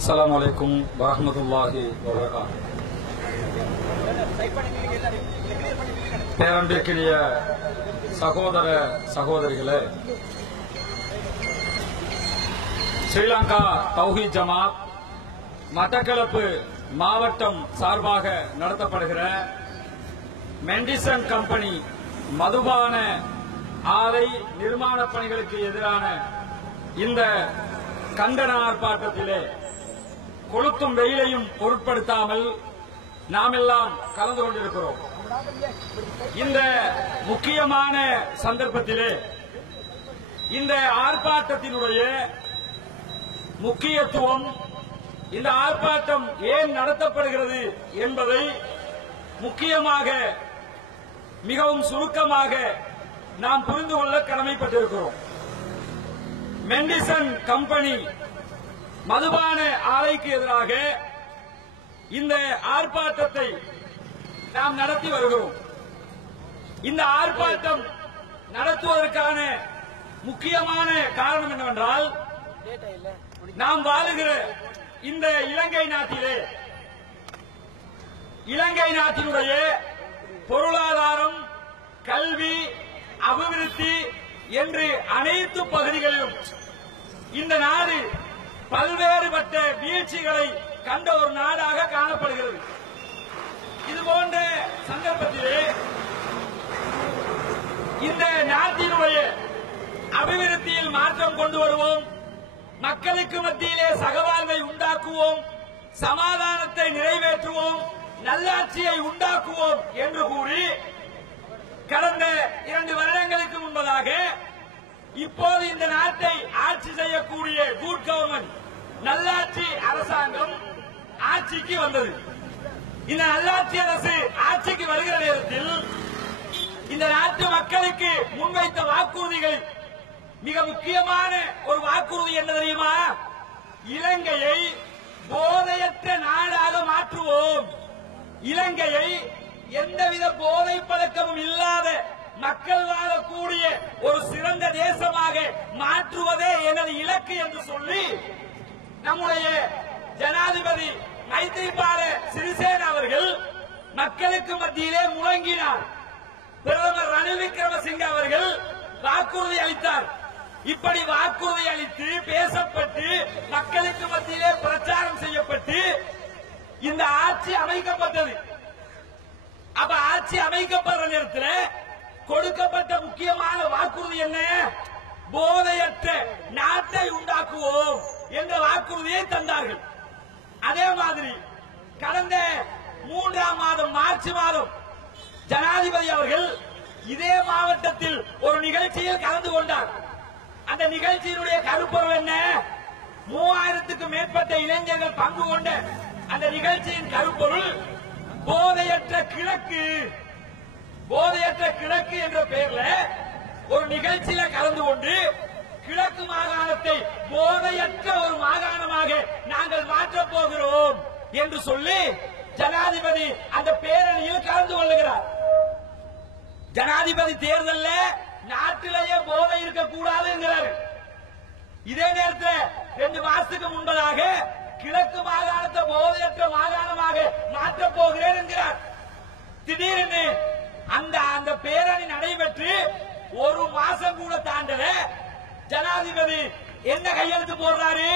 அஸ்ஸலாமு அலைக்கும் வரஹ்மத்துல்லாஹி வபரகாத்துஹு பேரன்பிற்குரிய சகோதர சகோதரிகளே ஸ்ரீலங்கா தௌஹி ஜமாத் மட்டக்களப்பு மாவட்டம் சார்பாக நடத்தப்படுகிற மெண்டிசன் கம்பெனி மதுபான ஆலை நிர்மாண பணிகளுக்கு எதிரான இந்த கண்டன ஆர்ப்பாட்டத்திலே கொளுத்தும் வெயிலையும் பொருட்படுத்தாமல் நாமெல்லாம் கலந்து கொண்டிருக்கிறோம். இந்த முக்கியமான சந்தர்ப்பத்திலே இந்த ஆர்ப்பாட்டத்தினுடைய முக்கியத்துவம் இந்த ஆர்ப்பாட்டம் ஏன் நடத்தப்படுகிறது என்பதை முக்கியமாக மிகவும் சுருக்கமாக நாம் புரிந்து கொள்ள கடமைப்பட்டிருக்கிறோம். மெண்டிசன் கம்பெனி மதுபான ஆலைக்கு எதிராக இந்த ஆர்ப்பாட்டத்தை நாம் நடத்தி வருகிறோம். இந்த ஆர்ப்பாட்டம் நடத்துவதற்கான முக்கியமான காரணம் என்னவென்றால் நாம் வாழுகிற இந்த இலங்கை நாட்டிலே இலங்கை நாட்டினுடைய பொருளாதாரம் கல்வி அபிவிருத்தி என்று அனைத்து பகுதிகளிலும் இந்த நாடு பல்வேறுபட்ட வீழ்ச்சிகளை கண்ட ஒரு நாடாக காணப்படுகிறது. இது போன்ற சந்தர்ப்பத்திலே இந்த நாட்டினுடைய அபிவிருத்தியில் மாற்றம் கொண்டு வருவோம். மக்களுக்கு மத்தியிலே சகவாழ்வை உண்டாக்குவோம். சமாதானத்தை நிறைவேற்றுவோம். நல்லாட்சியை உண்டாக்குவோம் என்று கூறி கடந்த இரண்டு வருடங்களுக்கு முன்பதாக இப்போது இந்த நாட்டை ஆட்சி செய்யக்கூடிய குட் கவர்மெண்ட் நல்லாட்சி அரசாங்கம் ஆட்சிக்கு வந்தது. இந்த நல்லாட்சி அரசு ஆட்சிக்கு வருகிற நேரத்தில் இந்த நாட்டு மக்களுக்கு முன்வைத்த வாக்குறுதிகள் மிக முக்கியமான ஒரு வாக்குறுதி என்ன தெரியுமா? இலங்கையை போதையற்ற நாடாக மாற்றுவோம். இலங்கையை எந்தவித போதை பழக்கமும் இல்லாத மக்கள் வாழக்கூடிய ஒரு சிறந்த தேசமாக மாற்றுவதே எனது இலக்கு என்று சொல்லி நம்முடைய ஜனாதிபதி மைத்திரிபால சிறிசேன அவர்கள் மக்களுக்கு மத்தியிலே முழங்கினார். பிரதமர் ரணில் விக்ரமசிங்க அவர்கள் வாக்குறுதி அளித்தார். இப்படி வாக்குறுதி அளித்து பேசப்பட்டு மக்களுக்கு மத்தியிலே பிரச்சாரம் செய்யப்பட்டு இந்த ஆட்சி அமைக்கப்பட்டது. அப்ப ஆட்சி அமைக்கப்படுற நேரத்தில் கொடுக்கப்பட்ட முக்கியமான வாக்குறுதி என்ன? போதையற்ற நாட்டை உண்டாக்குவோம். என்ற வாக்குறுதியை தந்தார்கள். அதே மாதிரி கடந்த மூன்றாம் மாதம் மார்ச் மாதம் ஜனாதிபதி அவர்கள் இதே மாவட்டத்தில் ஒரு நிகழ்ச்சியில் கலந்து கொண்டார். அந்த நிகழ்ச்சியினுடைய கருப்பொருள் என்ன? மூவாயிரத்துக்கு மேற்பட்ட இளைஞர்கள் பங்கு கொண்ட அந்த நிகழ்ச்சியின் கருப்பொருள் போதையற்ற கிழக்கு. போதையற்ற கிழக்கு என்ற பெயர்ல ஒரு நிகழ்ச்சியில கலந்து கொண்டு கிழக்கு மாகாணத்தை போதையற்ற ஒரு மாகாணமாக நாங்கள் மாற்றப் போகிறோம் என்று சொல்லி ஜனாதிபதி அந்த பேரணியில் கலந்து கொள்ளுகிறார். ஜனாதிபதி தேர்தல்ல நாட்டிலேயே போதை இருக்கக்கூடாது என்கிறார்கள் இதே நேரத்தில் ரெண்டு மாசத்துக்கு முன்பதாக கிழக்கு மாகாணத்தை போதையற்ற மாகாணமாக மாற்றப் போகிறேன் என்கிறார். திடீரென்று அந்த அந்த பேரணி நடைபெற்று ஒரு மாசம் கூட தாண்டல ஜனாதிபதி என்ன கையெழுத்து போடுறாரு?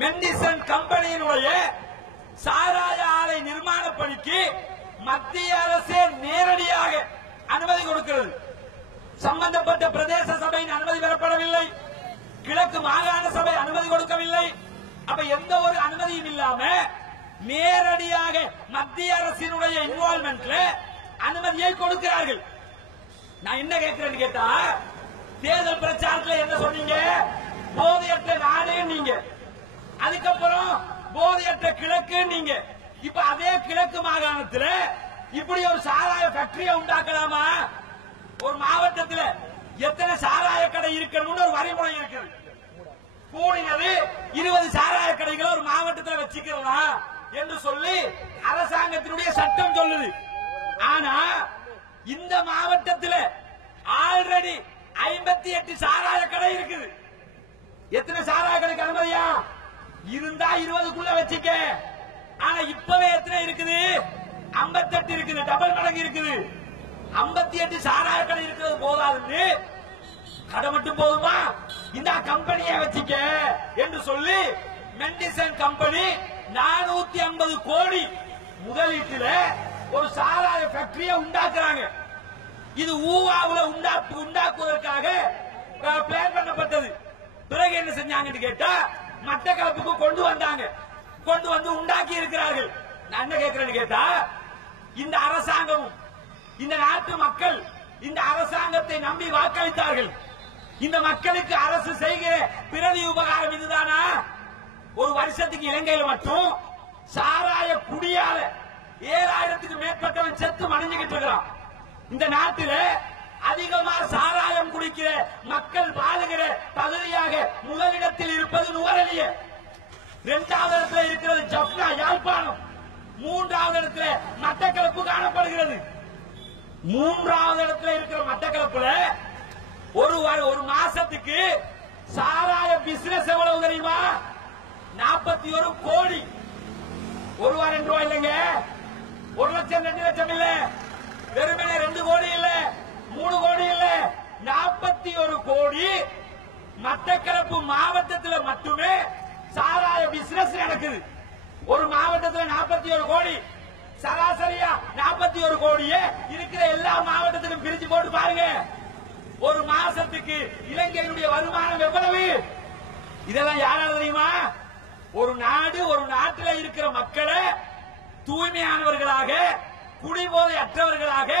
மெண்டிசன் கம்பெனியினுடைய சாராய ஆலை நிர்மாண பணிக்கு மத்திய அரசே நேரடியாக அனுமதி கொடுக்கிறது. சம்பந்தப்பட்ட பிரதேச சபையின் அனுமதி பெறப்படவில்லை. கிழக்கு மாகாண சபை அனுமதி கொடுக்கவில்லை. அப்ப எந்த ஒரு அனுமதியும் இல்லாம நேரடியாக மத்திய அரசினுடைய இன்வால்மெண்ட்ல அனுமதியை கொடுக்கிறார்கள். நான் என்ன கேட்கிறேன்னு கேட்டா தேர்தல் பிரச்சாரத்தில் என்ன சொன்னீங்க? போதையற்ற நாடே நீங்க அதுக்கப்புறம் போதையற்ற கிழக்கு நீங்க இப்ப அதே கிழக்கு மாகாணத்துல இப்படி ஒரு சாராய ஃபேக்டரியை உண்டாக்கலாமா? ஒரு மாவட்டத்தில் எத்தனை சாராய கடை இருக்கணும்னு ஒரு வரைமுறை இருக்குது. கூடினது இருபது சாராய கடைகளை ஒரு மாவட்டத்தில் வச்சுக்கிறதா என்று சொல்லி அரசாங்கத்தினுடைய சட்டம் சொல்லுது. ஆனா இந்த மாவட்டத்தில் ஆல்ரெடி ஐம்பத்தி எட்டு சாராய கடை இருக்குது. எத்தனை சாராய கடைக்கு அனுமதியா? இருந்தா இருபதுக்குள்ள வச்சுக்க. ஆனா இப்பவே எத்தனை இருக்குது? 58 இருக்குது டபுள் மடங்கு இருக்குது. 58 எட்டு சாராய கடை இருக்கிறது போதாதுன்னு. கடை மட்டும் போதுமா? இந்த கம்பெனியை வச்சுக்க என்று சொல்லி மெண்டிசன் கம்பெனி நானூத்தி ஐம்பது கோடி முதலீட்டுல ஒரு சாராய ஃபேக்டரிய உண்டாக்குறாங்க. இது ஊவாவுல உண்டாக்கு உண்டாக்குவதற்காக பிளான் பண்ணப்பட்டது. பிறகு என்ன செஞ்சாங்கன்னு கேட்டா மட்டக்களப்புக்கு கொண்டு வந்தாங்க. கொண்டு வந்து உண்டாக்கி இருக்கிறார்கள். நான் என்ன கேட்கிறேன்னு கேட்டா இந்த அரசாங்கமும் இந்த நாட்டு மக்கள் இந்த அரசாங்கத்தை நம்பி வாக்களித்தார்கள். இந்த மக்களுக்கு அரசு செய்கிற பிரதி உபகாரம் இதுதானா? ஒரு வருஷத்துக்கு இலங்கையில மட்டும் சாராய குடியால ஏழாயிரத்துக்கு மேற்பட்டவன் செத்து மடிஞ்சுக்கிட்டு இருக்கிறான். இந்த நாட்டில அதிகமா சாராயம் குடிக்கிற மக்கள் வாழுகிற பகுதியாக முதலிடத்தில் இருப்பது நுவரெலிய. இரண்டாவது இடத்துல இருக்கிறது ஜப்னா யாழ்ப்பாணம். மூன்றாவது இடத்துல மட்டக்களப்பு காணப்படுகிறது. மூன்றாவது இடத்துல இருக்கிற மட்டக்களப்புல ஒரு ஒரு மாசத்துக்கு சாராய பிசினஸ் எவ்வளவு தெரியுமா? நாற்பத்தி ஒரு கோடி. ஒரு வாரம் ரெண்டு ரூபாய் இல்லைங்க. ஒரு லட்சம் ரெண்டு லட்சம் இல்லை. வெறுமனே ரெண்டு கோடி இல்ல மூணு கோடி இல்ல நாற்பத்தி ஒரு கோடி மட்டக்களப்பு மாவட்டத்தில் மட்டுமே சாராய பிசினஸ் நடக்குது. ஒரு மாவட்டத்தில் நாற்பத்தி ஒரு கோடி சராசரியா நாற்பத்தி ஒரு கோடியே இருக்கிற எல்லா மாவட்டத்திலும் பிரிச்சு போட்டு பாருங்க. ஒரு மாசத்துக்கு இலங்கையினுடைய வருமானம் எவ்வளவு? இதெல்லாம் யாரால தெரியுமா? ஒரு நாடு ஒரு நாட்டில் இருக்கிற மக்களை தூய்மையானவர்களாக குடிபோதை அற்றவர்களாக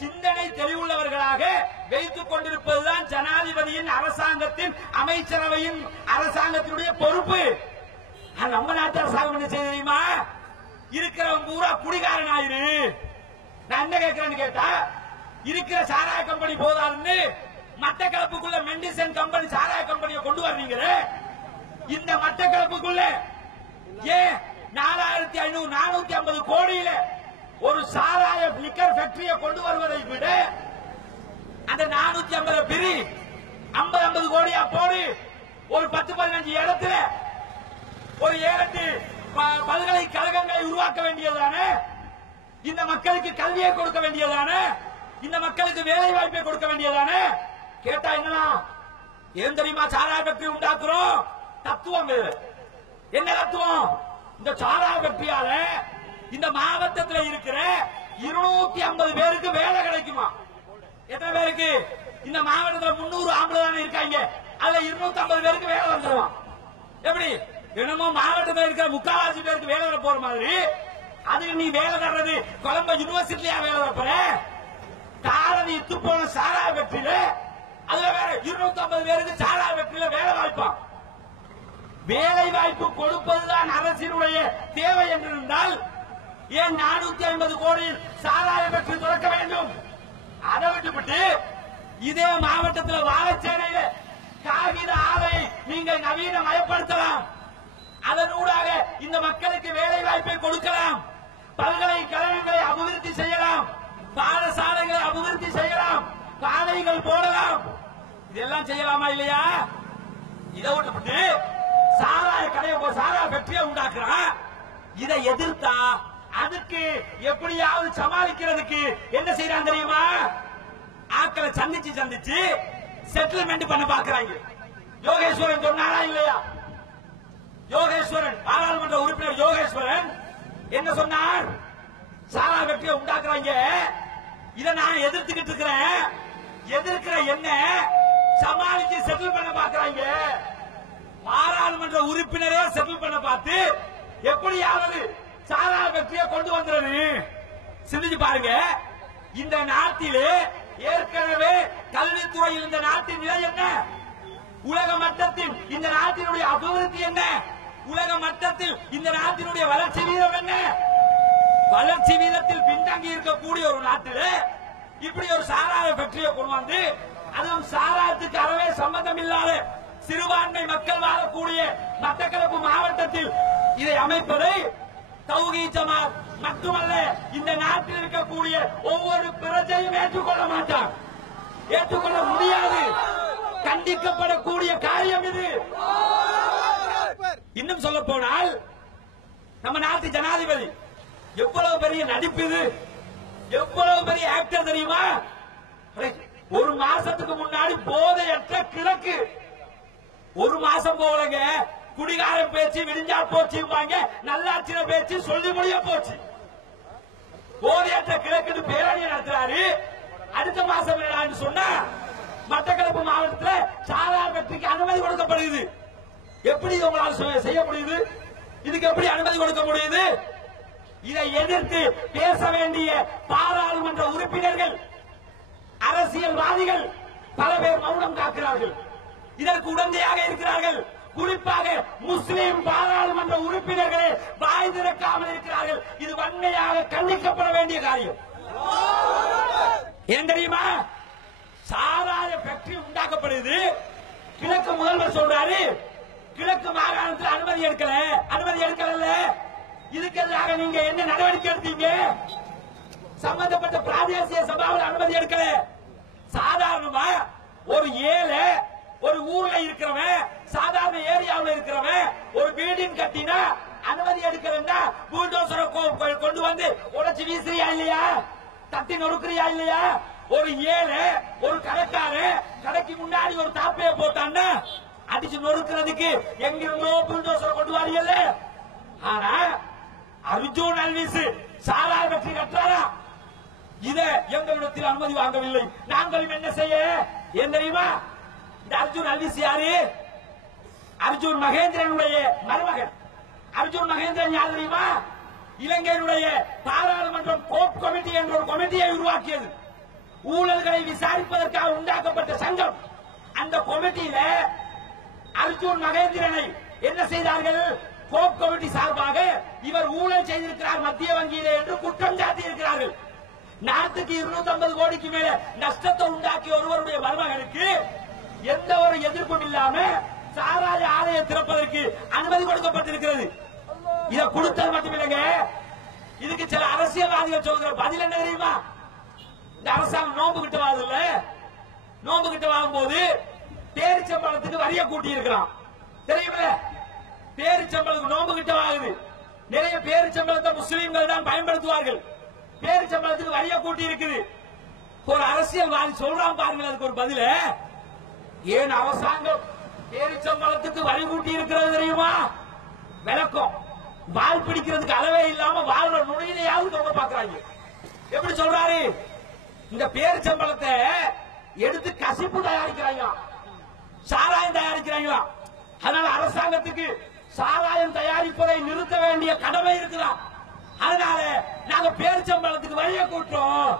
சிந்தனை தெளிவுள்ளவர்களாக வைத்துக் கொண்டிருப்பதுதான் ஜனாதிபதியின் அரசாங்கத்தின் அமைச்சரவையின் அரசாங்கத்தினுடைய பொறுப்பு. நம்ம நாட்டு அரசாங்கம் என்ன செய்ய தெரியுமா? இருக்கிறவன் பூரா குடிகாரன் ஆயிரு நான் என்ன கேட்கிறேன்னு கேட்டா இருக்கிற சாராய கம்பெனி போதாதுன்னு மட்டக்களப்புக்குள்ள மெண்டிசன் கம்பெனி சாராய கம்பெனியை கொண்டு வர்றீங்க இந்த மட்டக்களப்புக்குள்ள ஏ நாலாயிரத்தி ஐநூறு நானூத்தி ஐம்பது கோடியில ஒரு சாராய லிக்கர் ஃபேக்டரியை கொண்டு வருவதை விட அந்த நானூத்தி ஐம்பது பிரி ஐம்பது ஐம்பது கோடியா போடு. ஒரு பத்து பதினஞ்சு இடத்துல ஒரு ஏழு எட்டு ப- பல்கலைக்கழகங்களை உருவாக்க வேண்டியதுதானே? இந்த மக்களுக்கு கல்வியை கொடுக்க வேண்டியதானே இந்த மக்களுக்கு வேலை வாய்ப்பை கொடுக்க வேண்டியதானே கேட்டா என்னன்னா ஏன் தெரியுமா சாராய வெற்றி உண்டாக்குறோம்? தத்துவம் என்ன தத்துவம்? இந்த சாராய வெற்றியால இந்த மாவட்டத்தில் இருக்கிற இருநூத்தி ஐம்பது பேருக்கு வேலை கிடைக்குமா? எத்தனை பேருக்கு? இந்த மாவட்டத்தில் முன்னூறு ஆம்பளை தானே இருக்காங்க. அதுல இருநூத்தி ஐம்பது பேருக்கு வேலை வந்துருவான் எப்படி? என்னமோ மாவட்டத்தில் இருக்கிற முக்காவாசி பேருக்கு வேலை தர போற மாதிரி. அதுக்கு நீ வேலை தர்றது கொலம்போ யூனிவர்சிட்டியா வேலை தரப்பற தாரதி இத்து போன சாரா வெற்றியில அதுல வேற இருநூத்தி ஐம்பது பேருக்கு சாரா வெற்றியில வேலை வாய்ப்பான் வேலை வாய்ப்பு கொடுப்பதுதான் அரசினுடைய தேவை என்று இருந்தால் ஏன் நானூத்தி ஐம்பது கோடியில் சாராய வெற்றி துறக்க வேண்டும்? அதை விட்டுவிட்டு இதே மாவட்டத்தில் வாழைச்சேனையில காகித ஆலை நீங்கள் நவீன மயப்படுத்தலாம். அதனூடாக இந்த மக்களுக்கு வேலை வாய்ப்பை கொடுக்கலாம் பல்கலைக்கழகங்களை அபிவிருத்தி செய்யலாம். பாடசாலைகளை அபிவிருத்தி செய்யலாம். பாதைகள் போடலாம். இதெல்லாம் செய்யலாமா இல்லையா? இதை விட்டுவிட்டு சாராய கடையை போ- சாராய ஃபேக்டரியை உண்டாக்குறான். இதை எதிர்த்தா அதுக்கு எப்படியாவது சமாளிக்கிறதுக்கு என்ன செய்யறான் தெரியுமா? ஆக்களை சந்திச்சு சந்திச்சு செட்டில்மெண்ட் பண்ண பாக்குறாங்க. யோகேஸ்வரன் சொன்னாரா இல்லையா? யோகேஸ்வரன் பாராளுமன்ற உறுப்பினர் யோகேஸ்வரன் என்ன சொன்னார்? சாரா வெற்றியை உண்டாக்குறாங்க. இத நான் எதிர்த்துக்கிட்டு இருக்கிறேன். எதிர்க்கிற என்ன? சமாளிச்சு செட்டில் பண்ண பாக்குறாங்க. பாராளுமன்ற உறுப்பினரே செட்டில் பண்ண பார்த்து எப்படியாவது சாரா வெற்றியை கொண்டு வந்துடுறது சிந்திச்சு பாருங்க. இந்த நாட்டிலே ஏற்கனவே கல்வித்துறையில் இந்த நாட்டின் நிலை என்ன? உலக மட்டத்தில் இந்த நாட்டினுடைய அபிவிருத்தி என்ன? உலக மட்டத்தில் இந்த நாட்டினுடைய வளர்ச்சி வீதம் என்ன? வளர்ச்சி வீதத்தில் பின்தங்கி இருக்கக்கூடிய ஒரு நாட்டில் இப்படி ஒரு சாராய ஃபேக்டரியை கொண்டு வந்து அதுவும் சாராயத்துக்கு அறவே சம்பந்தம் இல்லாத சிறுபான்மை மக்கள் வாழக்கூடிய மட்டக்களப்பு மாவட்டத்தில் இதை அமைப்பதை தௌஹீ ஜமாத் மட்டுமல்ல இந்த நாட்டில் இருக்கக்கூடிய ஒவ்வொரு பிரஜையும் ஏற்றுக்கொள்ள மாட்டார். ஏற்றுக்கொள்ள முடியாது. கண்டிக்கப்படக்கூடிய காரியம் இது. இன்னும் இன்னும் சொல்ல போனால் நம்ம நாட்டு ஜனாதிபதி எவ்வளவு பெரிய நடிப்பு இது? எவ்வளவு பெரிய ஆக்டர் தெரியுமா? ஒரு மாசத்துக்கு முன்னாடி போதையற்ற கிழக்கு. ஒரு மாசம் போலங்க குடிகார பேச்சு விடிஞ்சா போச்சுப்பாங்க நல்லாட்சியில பேச்சு சொல்லி முடிய போச்சு. போதையற்ற கிழக்குன்னு பேரணி நடத்துறாரு. அடுத்த மாசம் என்னடான்னு சொன்னா மட்டக்களப்பு மாவட்டத்துல சாரா வெற்றிக்கு அனுமதி கொடுக்கப்படுகிறது எப்படி உங்களால் செய்ய முடியுது? இதுக்கு எப்படி அனுமதி கொடுக்க முடியுது? இதை எதிர்த்து பேச வேண்டிய பாராளுமன்ற உறுப்பினர்கள் அரசியல்வாதிகள் பல பேர் மௌனம் காக்கிறார்கள். இதற்கு உடந்தையாக இருக்கிறார்கள். குறிப்பாக முஸ்லீம் பாராளுமன்ற உறுப்பினர்களே வாய் திறக்காமல் இருக்கிறார்கள். இது வன்மையாக கண்டிக்கப்பட வேண்டிய காரியம். ஏன் தெரியுமா? சாராய ஃபேக்டரி உண்டாக்கப்படுது. கிழக்கு முதல்வர் சொல்றாரு கிழக்கு மாகாணத்தில் அனுமதி எடுக்கல. அனுமதி எடுக்கல இதுக்கு எதிராக நீங்க என்ன நடவடிக்கை எடுத்தீங்க? சம்பந்தப்பட்ட பிராதேசிய சபாவில் அனுமதி எடுக்கல. சாதாரணமா ஒரு ஏழை ஒரு ஊர்ல இருக்கிறவன் சாதாரண ஏரியாவில் இருக்கிறவன் ஒரு பில்டிங் கட்டினா அனுமதி எடுக்கிறேன்னா பூல்டோசரை கொண்டு வந்து உடைச்சு வீசுறியா இல்லையா? தட்டி நொறுக்குறியா இல்லையா? ஒரு ஏழை ஒரு கடைக்காரன் கடைக்கு முன்னாடி ஒரு தாப்பைய போட்டான்னா அடிச்சு நொறுக்கிறதுக்கு எங்கிருந்தோ புல்டோசரை கொண்டு வாரியல்ல? ஆனா அர்ஜுன் அல்விஸ் சாரார் வெற்றி கட்டுறாரா இத எங்களிடத்தில் அனுமதி வாங்கவில்லை. நாங்களும் என்ன செய்ய? என் தெரியுமா? இந்த அர்ஜுன் அல்விஸ் யாரு அர்ஜுன் மகேந்திரனுடைய மருமகன். அர்ஜுன் மகேந்திரன் யார் தெரியுமா? இலங்கையினுடைய பாராளுமன்றம் கோப் கமிட்டி என்ற ஒரு கமிட்டியை உருவாக்கியது. ஊழல்களை விசாரிப்பதற்காக உண்டாக்கப்பட்ட சங்கம். அந்த கமிட்டியில அர்ஜுன் மகேந்திரனை என்ன செய்தார்கள்? கோப் கமிட்டி சார்பாக இவர் ஊழல் செய்திருக்கிறார் மத்திய வங்கியிலே என்று குற்றம் சாட்டி இருக்கிறார்கள் நாட்டுக்கு 250 கோடிக்கு மேல நஷ்டத்தை உண்டாக்கிய ஒருவருடைய மருமகனுக்கு எந்த ஒரு எதிர்ப்பும் இல்லாம சாராய ஆலயம் திறப்பதற்கு அனுமதி கொடுக்கப்பட்டிருக்கிறது. இதை கொடுத்தது மட்டும் இல்லைங்க. இதுக்கு சில அரசியல்வாதிகள் சொல்கிற பதில் என்ன தெரியுமா? இந்த அரசாங்கம் நோன்பு கிட்ட இல்ல நோம்பு கிட்ட வாங்கும்போது பேரிச்சம்பளத்துக்கு வரிய கூட்டி இருக்கிறான் தெரியுமில்ல பேரிச்சம்பளத்துக்கு நோன்பு கிட்ட வாங்குது. நிறைய பேரிச்சம்பளத்தை முஸ்லீம்கள் தான் பயன்படுத்துவார்கள். பேரிச்சம்பளத்துக்கு வரிய கூட்டி இருக்குது ஒரு அரசியல்வாதி சொல்றான் பாருங்கள் அதுக்கு ஒரு பதில. ஏன் அரசாங்கம் பேரிச்சம்பளத்துக்கு வரி கூட்டி இருக்கிறது தெரியுமா? விளக்கம். வால் பிடிக்கிறதுக்கு அளவே இல்லாம வாழ்ற நுழையிலையாவது தொங்க பாக்குறாங்க எப்படி சொல்றாரு? இந்த பேரிச்சம்பளத்தை எடுத்து கசிப்பு தயாரிக்கிறாங்க. சாராயம் தயாரிக்கிறாங்க. அதனால அரசாங்கத்துக்கு சாராயம் தயாரிப்பதை நிறுத்த வேண்டிய கடமை இருக்குதாம் அதனால நாங்க பேரிச்சம்பளத்துக்கு வழியை கூட்டுறோம்.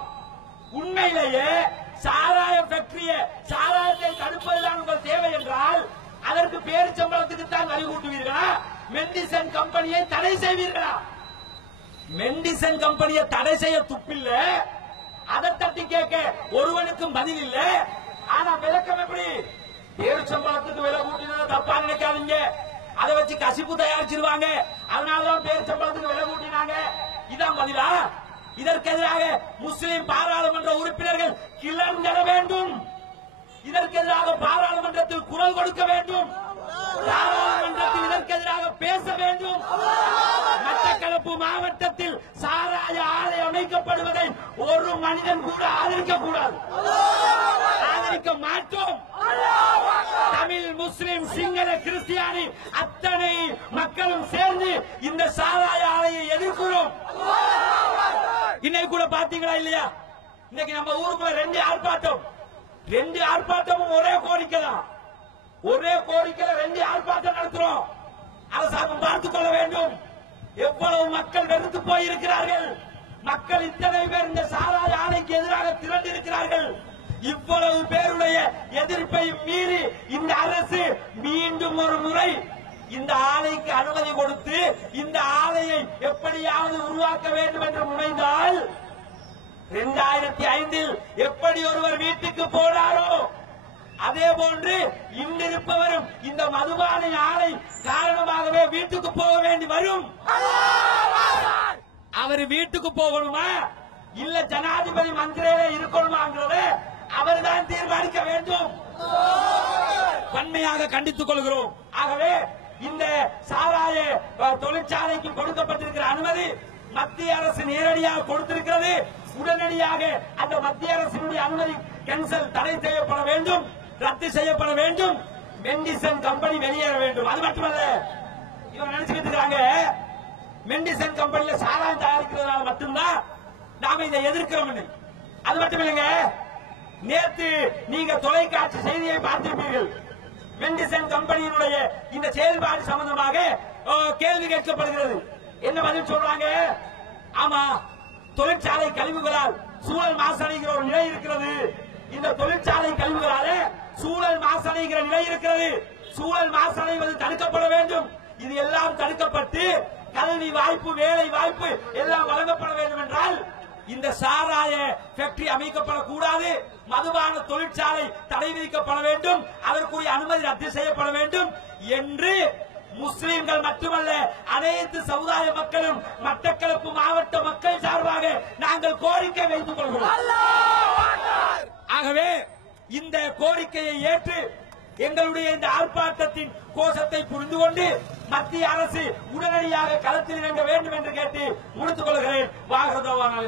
உண்மையிலேயே சாராய ஃபேக்டரிய சாராயத்தை தடுப்பதுதான் உங்கள் தேவை என்றால் அதற்கு பேரிச்சம்பளத்துக்கு தான் வலிகூட்டுவீர்களா மெண்டிசன் கம்பெனியை தடை செய்வீர்களா? மெண்டிசன் கம்பெனியை தடை செய்ய துப்பில்ல. அதை தட்டி கேட்க ஒருவனுக்கும் பதில் இல்ல. ஆனா விளக்கம் எப்படி? பேரிச்சம்பளத்துக்கு விலை கூட்டினதை தப்பா நினைக்காதீங்க. அதை வச்சு கசிப்பு தயாரிச்சிருவாங்க. அதனாலதான் பேரிச்சம்பளத்துக்கு விலை கூட்டினாங்க. இதான் பதிலா? இதற்கு எதிராக முஸ்லிம் பாராளுமன்ற உறுப்பினர்கள் கிளர்ந்தெழ வேண்டும். இதற்கு எதிராக பாராளுமன்றத்தில் குரல் கொடுக்க வேண்டும். பாராளுமன்றத்தில் இதற்கு எதிராக பேச வேண்டும். மட்டக்களப்பு மாவட்டத்தில் சாராய ஆலை அமைக்கப்படுவதை ஒரு மனிதன் கூட ஆதரிக்க கூடாது. ஆதரிக்க மாட்டோம் தமிழ் முஸ்லிம் சிங்கள கிறிஸ்டியானி அத்தனை மக்களும் சேர்ந்து இந்த சாராய ஆலையை எதிர்க்கிறோம். இன்னைக்கு கூட பாத்தீங்களா இல்லையா? இன்னைக்கு நம்ம ஊருக்குள்ள ரெண்டு ஆர்ப்பாட்டம். ரெண்டு ஆர்ப்பாட்டமும் ஒரே கோரிக்கை தான். ஒரே கோரிக்கையில ரெண்டு ஆர்ப்பாட்டம் நடத்துறோம். அரசாங்கம் பார்த்துக் கொள்ள வேண்டும். எவ்வளவு மக்கள் வெறுத்து போயிருக்கிறார்கள். மக்கள் இத்தனை பேர் இந்த சாராய ஆணைக்கு எதிராக திரண்டிருக்கிறார்கள். இவ்வளவு பேருடைய எதிர்ப்பை மீறி இந்த அரசு மீண்டும் ஒரு முறை இந்த ஆலைக்கு அனுமதி கொடுத்து இந்த ஆலையை எப்படியாவது உருவாக்க வேண்டும் என்று முனைந்தால் இரண்டாயிரத்தி ஐந்தில் எப்படி ஒருவர் வீட்டுக்கு போனாரோ அதே போன்று இன்றிருப்பவரும் இந்த மதுபானை ஆலை காரணமாகவே வீட்டுக்கு போக வேண்டி வரும். அவர் வீட்டுக்கு போகணுமா? இல்ல ஜனாதிபதி மந்திரியில இருக்கணுமாங்கிறத அவர் தான் தீர்மானிக்க வேண்டும். வன்மையாக கண்டித்துக் கொள்கிறோம். ஆகவே இந்த சாராய தொழிற்சாலைக்கு கொடுக்கப்பட்டிருக்கிற அனுமதி மத்திய அரசு நேரடியாக கொடுத்திருக்கிறது. உடனடியாக அந்த மத்திய அரசினுடைய அனுமதி கேன்சல் தடை செய்யப்பட வேண்டும் ரத்து செய்யப்பட வேண்டும். மெண்டிசன் கம்பெனி வெளியேற வேண்டும். அது மட்டுமல்ல இவங்க நினைச்சுக்கிட்டு இருக்கிறாங்க மெண்டிசன் கம்பெனில சாராயம் தயாரிக்கிறதுனால மட்டும்தான் நாம இதை எதிர்க்கிறோம் அது மட்டும் இல்லைங்க நேற்று நீங்க தொலைக்காட்சி செய்தியை பார்த்திருப்பீர்கள். வெண்டிசன் கம்பெனியினுடைய இந்த செயல்பாடு சம்பந்தமாக கேள்வி கேட்கப்படுகிறது. என்ன பதில் சொல்றாங்க? ஆமா தொழிற்சாலை கழிவுகளால் சூழல் மாசடைகிற ஒரு நிலை இருக்கிறது. இந்த தொழிற்சாலை கழிவுகளால சூழல் மாசடைகிற நிலை இருக்கிறது. சூழல் மாசடைவது தடுக்கப்பட வேண்டும். இது எல்லாம் தடுக்கப்பட்டு கல்வி வாய்ப்பு வேலை வாய்ப்பு எல்லாம் வழங்கப்பட வேண்டும் என்றால் இந்த சாராய ஃபேக்டரி அமைக்கப்படக்கூடாது. மதுபான தொழிற்சாலை தடை விதிக்கப்பட வேண்டும். அதற்குரிய அனுமதி ரத்து செய்யப்பட வேண்டும் என்று முஸ்லிம்கள் மட்டுமல்ல அனைத்து சமுதாய மக்களும் மட்டக்களப்பு மாவட்ட மக்கள் சார்பாக நாங்கள் கோரிக்கை வைத்துக் கொள்கிறோம். ஆகவே இந்த கோரிக்கையை ஏற்று எங்களுடைய இந்த ஆர்ப்பாட்டத்தின் கோஷத்தை புரிந்து கொண்டு மத்திய அரசு உடனடியாக களத்தில் இறங்க வேண்டும் என்று கேட்டு முடித்துக் கொள்கிறேன். வாகரதவான